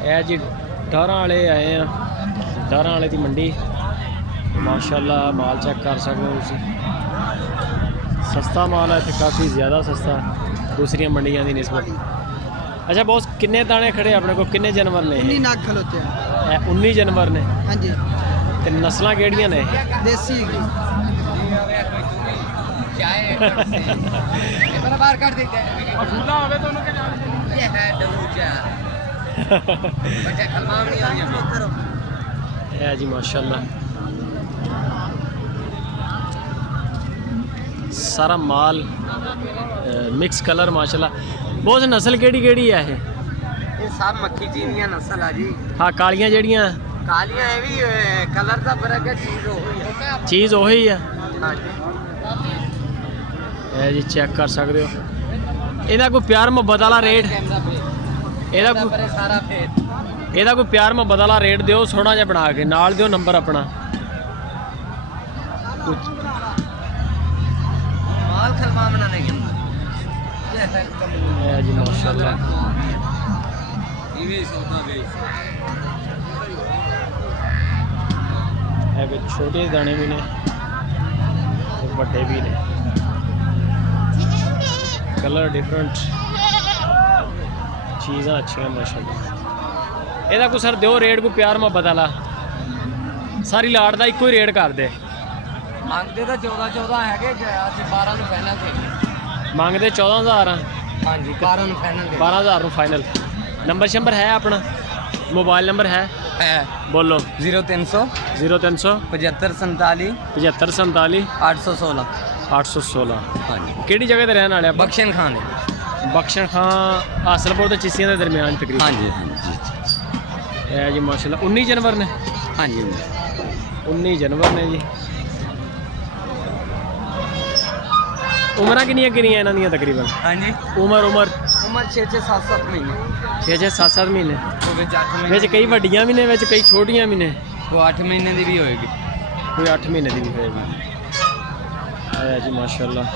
ਇਹ जी डारा वाले आए हैं, डारा वाले की मंडी माशाल्लाह माल चेक कर सकते हो तुसीं। सस्ता माल है इत्थे, काफ़ी ज़्यादा सस्ता दूसरी मंडियां की निस्बत। अच्छा बॉस, किन्ने दाने खड़े अपने को, किन्ने जानवर ने? 19 नाग खलोते हैं। 19 जानवर ने। हाँ जी। ते नस्लां केड़ियां ने? देसी है जी माशाल्लाह सारा माल मिक्स कलर माशाल्लाह। बहुत नस्ल केड़ी केड़ी है ये? सब मक्खी चीनियां नस्ल है जी। हाँ कालियां जड़ियां कालियां है भी कलर का फर्क है, चीज़ वही है। हाँ जी। है जी चेक कर सकते हो। ਇਹਦਾ कोई प्यार मुहब्बत वाला रेट? ਇਹਦਾ कोई प्यार मुहब्बत वाला रेट दिओ सोहना जिहा बना के, नाल दिओ नंबर अपना। माल खलमा बनाने के है जी माशाल्लाह। है कि छोटे दाने भी ने बड़े भी ने, कलर डिफरेंट, चीज़ा अच्छी माशाल्लाह। ਇਹਦਾ ਕੋਈ सर ਦਿਓ रेट कोई प्यार मुहब्बत वाला, सारी लाट का एको ही रेट कर दे। मंगते तो 14 है कि 12 ਨੂੰ ਫਾਈਨਲ ਤੇ ਮੰਗਦੇ 14,000। हाँ जी 12 ਨੂੰ ਫਾਈਨਲ 12,000 ਨੂੰ फाइनल। नंबर शंबर है अपना, मोबाइल नंबर है बोलो? 0300 0300 75 47 75 47 816। 816। हाँ जी। ਕਿਹੜੀ ਜਗ੍ਹਾ ਤੇ ਰਹਿਣ ਵਾਲੇ? बख्शन खान है। बख्शन खां हासलपुर तो चिस्सियां के दरमियान तकरीबन। हाँ जी हाँ जी। है जी माशाल्लाह। 19 जानवर ने? हाँ जी 19 जानवर ने जी। उम्र किनिया किनिया इन्हां दियां तकरीबन? हाँ जी। उम्र 6 7 महीने। 6 7 महीने। वो 8 महीने। ਵਿੱਚ ਕਈ ਵੱਡੀਆਂ ਵੀ ਨੇ, ਵਿੱਚ ਕਈ ਛੋਟੀਆਂ ਵੀ ਨੇ। वो 8 महीने की भी होएगी। कोई 8 महीने की भी होएगी। है जी माशाल्लाह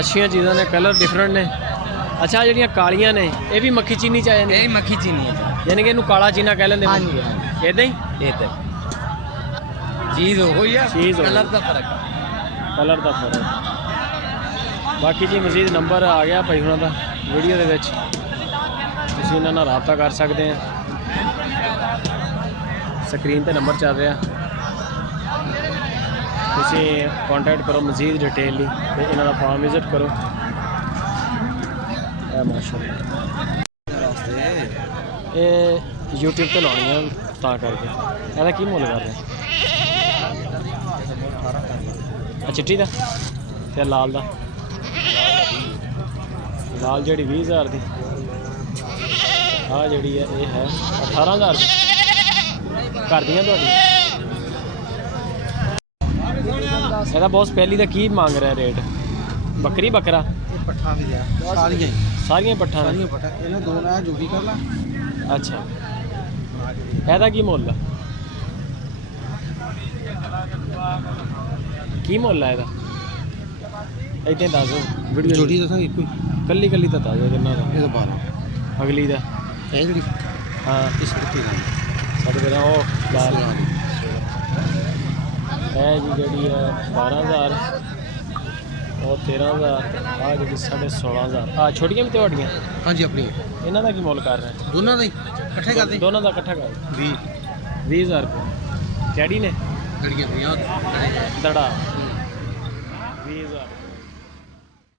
अच्छियां चीज़ां ने, कलर डिफरेंट ने। अच्छा ਜਿਹੜੀਆਂ ਕਾਲੀਆਂ ਨੇ ਇਹ ਵੀ ਮੱਖੀ ਚੀਨੀ ਚ ਆ ਜਾਂਦੀ? यही मक्खी चीनी है। यानी कि ਇਹਨੂੰ ਕਾਲਾ ਚੀਨਾ ਕਹਿ ਲੈਂਦੇ? हाँ जी ਇਦਾਂ ਹੀ ये तो चीज़ हो गई है, चीज़ हो कलर का फर्क है। कलर का फर्क। बाकी जी मजीद नंबर आ गया भाई हुणां दा वीडियो दे विच, तुसीं इन्हां नाल राबता कर सकते हैं। स्क्रीन ते नंबर चल रहा, तुसीं कॉन्टैक्ट करो मजीद डिटेल ली ते इन्हां दा फार्म विजिट करो। माशाल्लाह ये यूट्यूब ते लाउणी है तां करके। ਇਹਦਾ ਕੀ ਮੁੱਲ कर रहे हैं? चिट्टी का ते लाल का? लाल जी 20,000 की, आ जी है ये है 18,000 की। कर दियाँ थोड़ी ਇਹਦਾ बॉस पहली का की मांग रहा है रेट? बकरी बकरा पट्ठा भी है सारियां पट्ठा ने? इन्हें दो ना जोड़ी कर ला। अच्छा ਇਹਦਾ की मुल है? की मुल है ਇਹਦਾ? इतने दस वीडियो जोड़ी दसा एक ही कली कली तो दस कितना का? ये 12 अगली का? है जी। हाँ इस कुत्ते का साढ़े तेरह वो लाल है जी जी है 12,000 और 13,000 आ जी 16,500। हाँ छोटियां भी तो? हाँ जी अपनी इन्हों का की मुल कर रहे हैं? दोनों का इकट्ठे कर दे। दोनों का इकट्ठा कर 20,000 रुपये। कैडी ने लड़कियां दड़ा